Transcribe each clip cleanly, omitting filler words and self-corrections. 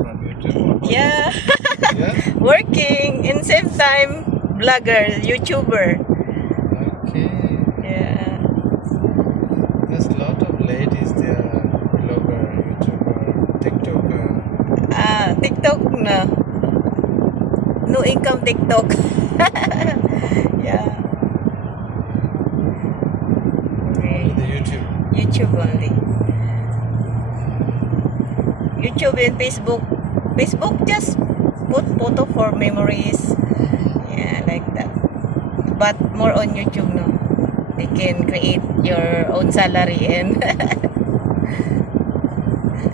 from YouTube? Yeah. Yeah? Working in same time vlogger, YouTuber. Okay. Yeah. There's a lot of ladies there, blogger, YouTuber, TikToker. TikTok na. No income TikTok. Yeah. Only the YouTube. YouTube only. YouTube and Facebook. Facebook just put photo for memories. Yeah, like that. But more on YouTube, no? They can create your own salary and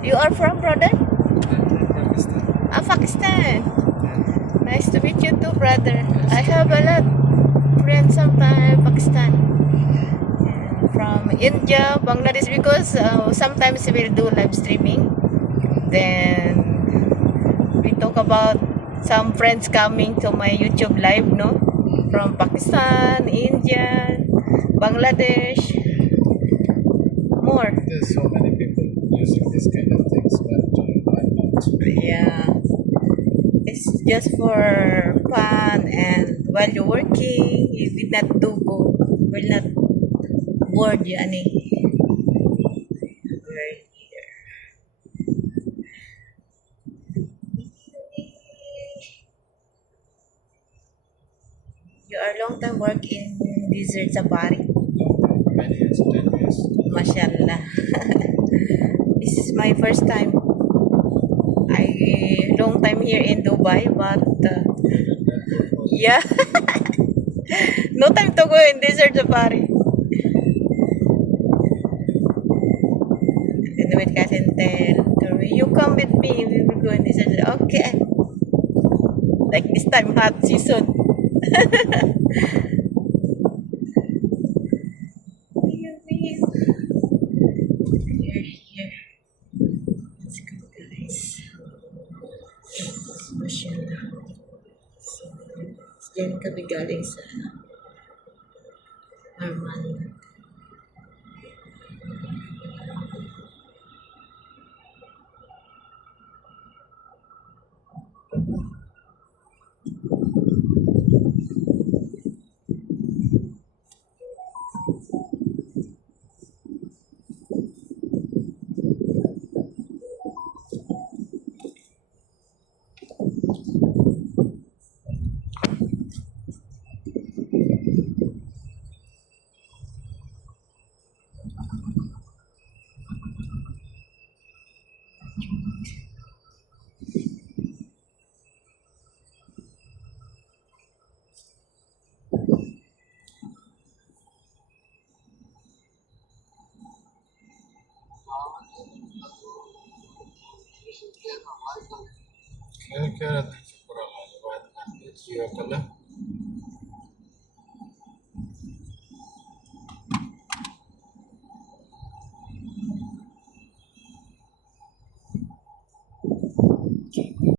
you are from, brother? I'm from Pakistan. Pakistan. Yeah. Nice to meet you too, brother. I have a lot friends sometimes Pakistan. Yeah, from India, Bangladesh, because sometimes we'll do live streaming. Then we talk about some friends coming to my YouTube live, no? From Pakistan, India, Bangladesh, more. There's so many people using this kind of things, but why not? Yeah, it's just for fun, and while you're working, you will not bored you, ani. Right here. You are long time work in desert safari. Many years, 10 years. Mashallah. This is my first time. I long time here in Dubai, but yeah, no time to go in desert safari. And with cousin tell, you come with me, we will go in desert. Okay. Like this time, hot season. Here. Let's go, guys. Mashallah. Diyan kami galing sa Arman. क्या क्या रहता है पूरा वाला बात जियो कल